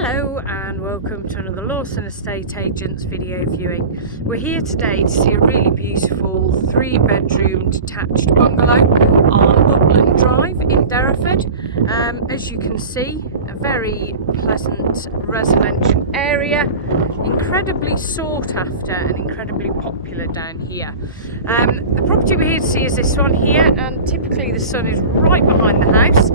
Hello and welcome to another Lawson Estate Agents video viewing. We're here today to see a really beautiful 3-bedroom detached bungalow on Upland Drive in Derriford. As you can see, a very pleasant residential area, incredibly sought after and incredibly popular down here. The property we're here to see is this one here, and typically the sun is right behind the house,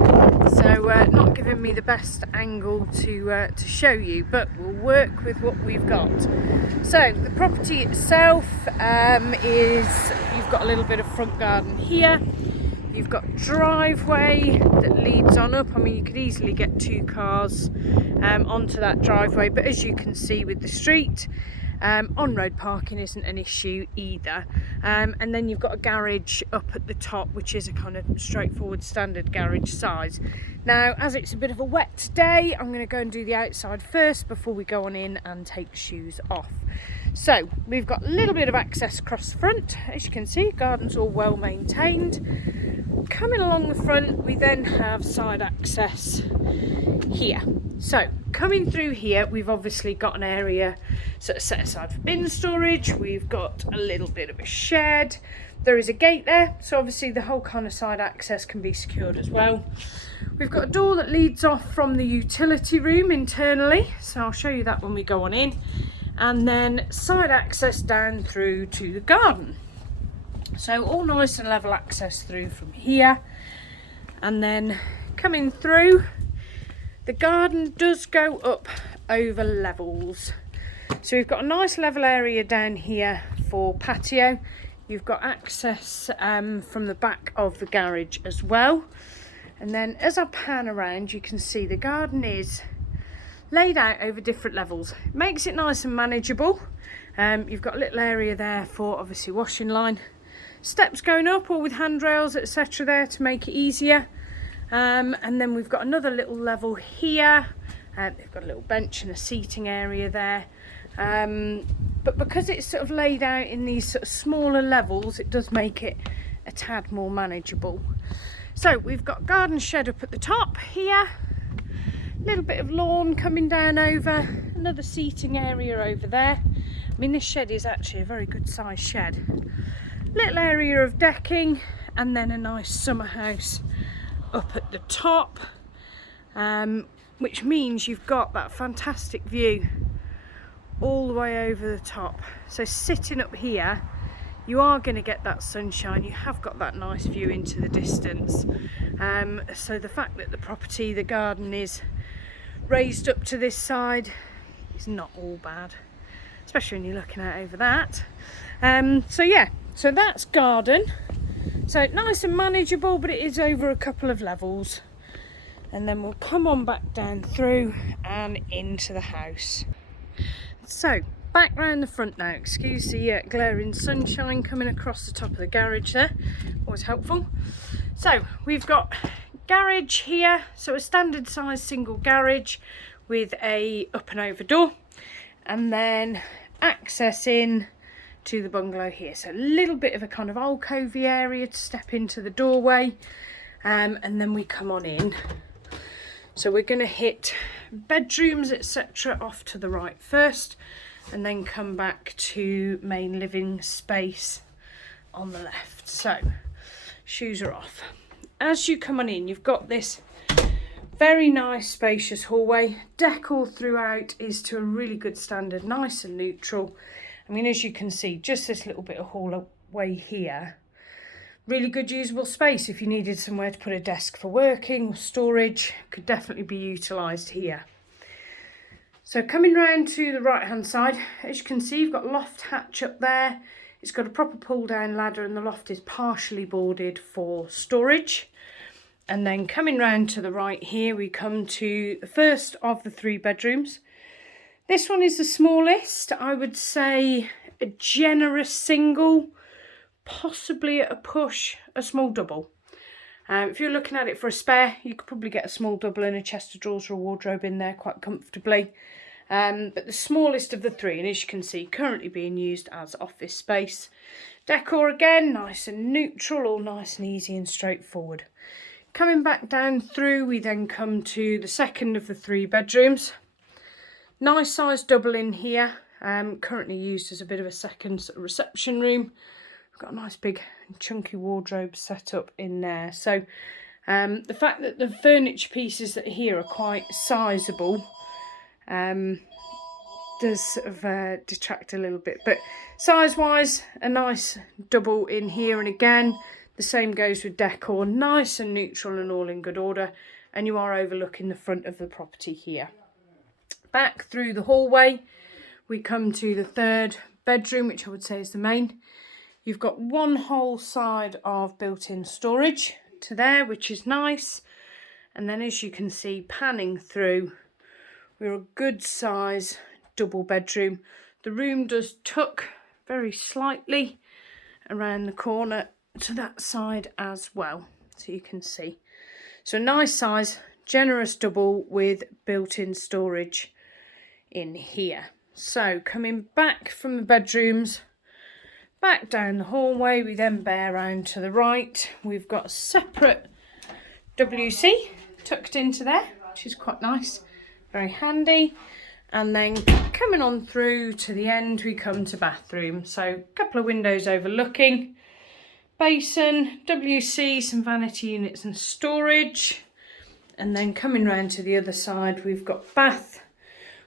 so not giving me the best angle to show you, but we'll work with what we've got. So the property itself you've got a little bit of front garden here. You've got driveway that leads on up. I mean, you could easily get 2 cars onto that driveway, but as you can see with the street, on-road parking isn't an issue either. And then you've got a garage up at the top, which is a kind of straightforward standard garage size. Now, as it's a bit of a wet day, I'm going to go and do the outside first before we go on in and take the shoes off. So we've got a little bit of access across the front. As you can see, garden's all well maintained. Coming along the front, we then have side access here. So coming through here, we've obviously got an area sort of set aside for bin storage. We've got a little bit of a shed. There is a gate there, so obviously the whole kind of side access can be secured as well. We've got a door that leads off from the utility room internally, so I'll show you that when we go on in. And then side access down through to the garden. So all nice and level access through from here. And then coming through, the garden does go up over levels. So we've got a nice level area down here for patio. You've got access from the back of the garage as well. And then as I pan around, you can see the garden is laid out over different levels. It makes it nice and manageable. You've got a little area there for obviously washing line. Steps going up or with handrails, etc. there to make it easier. And then we've got another little level here. They've got a little bench and a seating area there. But because it's sort of laid out in these sort of smaller levels, it does make it a tad more manageable. So we've got garden shed up at the top here. A little bit of lawn coming down over. Another seating area over there. I mean, this shed is actually a very good sized shed. Little area of decking, and then a nice summer house up at the top, which means you've got that fantastic view all the way over the top. So sitting up here, you are going to get that sunshine. You have got that nice view into the distance. So the fact that the property, the garden is raised up to this side is not all bad, especially when you're looking out over that. So yeah, so that's garden. So nice and manageable, but it is over a couple of levels. And then we'll come on back down through and into the house. So back round the front now. Excuse the glaring sunshine coming across the top of the garage there. Always helpful. So we've got garage here. So a standard size single garage with a up and over door. And then access in to the bungalow here. So a little bit of a kind of alcovey area to step into the doorway. And then we come on in. So we're going to hit bedrooms, etc. off to the right first, and then come back to main living space on the left. So shoes are off. As you come on in, you've got this very nice spacious hallway. Decor throughout is to a really good standard, nice and neutral. I mean, as you can see, just this little bit of hallway here. Really good usable space if you needed somewhere to put a desk for working or storage. Could definitely be utilised here. So coming round to the right hand side, as you can see, you've got a loft hatch up there. It's got a proper pull down ladder, and the loft is partially boarded for storage. And then coming round to the right here, we come to the first of the 3 bedrooms. This one is the smallest. I would say a generous single, possibly at a push, a small double. If you're looking at it for a spare, you could probably get a small double and a chest of drawers or a wardrobe in there quite comfortably. But the smallest of the 3, and as you can see, currently being used as office space. Decor again, nice and neutral, all nice and easy and straightforward. Coming back down through, we then come to the second of the 3 bedrooms. Nice size double in here, currently used as a bit of a second sort of reception room. We've got a nice big chunky wardrobe set up in there. So the fact that the furniture pieces that are here are quite sizable does sort of detract a little bit. But size-wise, a nice double in here. And again, the same goes with decor. Nice and neutral and all in good order. And you are overlooking the front of the property here. Back through the hallway, we come to the third bedroom, which I would say is the main. You've got one whole side of built-in storage to there, which is nice. And then as you can see, panning through, we're a good size double bedroom. The room does tuck very slightly around the corner to that side as well, so you can see. So a nice size, generous double with built-in storage in here. So coming back from the bedrooms, back down the hallway, we then bear round to the right. We've got a separate WC tucked into there, which is quite nice, very handy. And then coming on through to the end, we come to bathroom. So a couple of windows overlooking, basin, WC, some vanity units and storage. And then coming round to the other side, we've got bath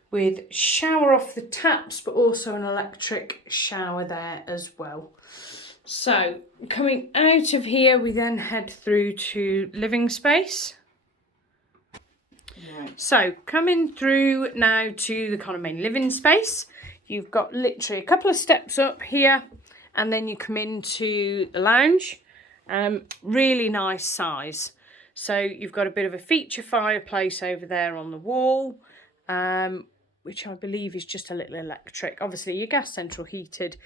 with shower off the taps, but also an electric shower there as well. So coming out of here, we then head through to living space. Right. So coming through now to the kind of main living space, you've got literally a couple of steps up here, and then you come into the lounge. Really nice size. So you've got a bit of a feature fireplace over there on the wall, which I believe is just a little electric. Obviously your gas central heated,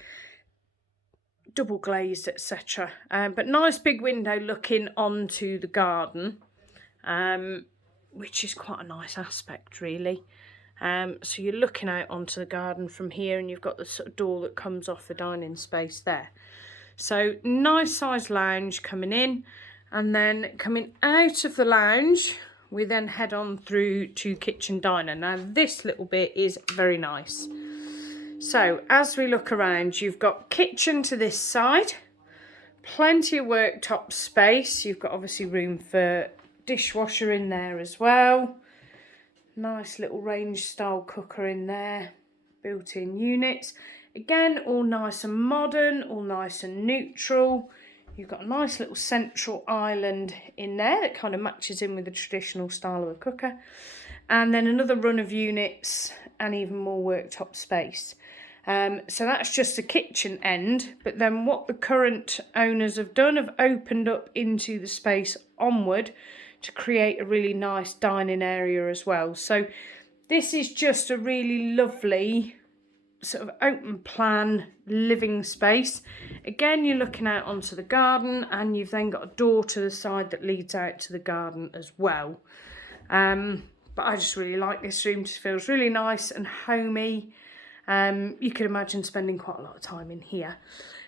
double glazed, etc. But nice big window looking onto the garden, which is quite a nice aspect really. So you're looking out onto the garden from here, and you've got the sort of door that comes off the dining space there. So nice size lounge coming in, and then coming out of the lounge, we then head on through to kitchen diner. Now this little bit is very nice. So as we look around, you've got kitchen to this side, plenty of worktop space. You've got obviously room for dishwasher in there as well. Nice little range style cooker in there, built-in units. Again, all nice and modern, all nice and neutral. You've got a nice little central island in there that kind of matches in with the traditional style of a cooker. And then another run of units and even more worktop space. So that's just the kitchen end. But then what the current owners have done, have opened up into the space onward to create a really nice dining area as well. So this is just a really lovely sort of open plan living space. Again, you're looking out onto the garden, and you've then got a door to the side that leads out to the garden as well. But I just really like this room. Just feels really nice and homey. You can imagine spending quite a lot of time in here.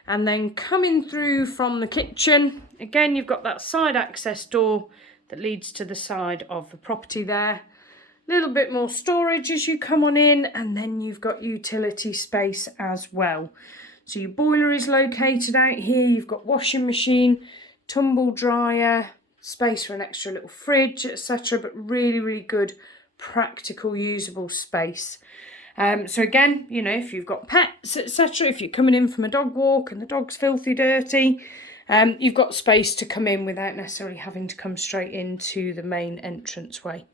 And then coming through from the kitchen, again, you've got that side access door that leads to the side of the property there. A little bit more storage as you come on in, and then you've got utility space as well. So your boiler is located out here. You've got washing machine, tumble dryer, space for an extra little fridge, etc. But really, really good, practical, usable space. So again, you know, if you've got pets, etc., if you're coming in from a dog walk and the dog's filthy dirty, you've got space to come in without necessarily having to come straight into the main entranceway.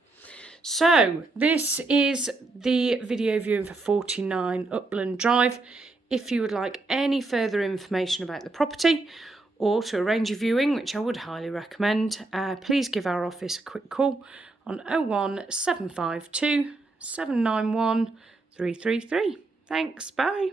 So this is the video viewing for 49 Upland Drive. If you would like any further information about the property, or to arrange a viewing, which I would highly recommend, please give our office a quick call on 01752 791 333. Thanks, bye.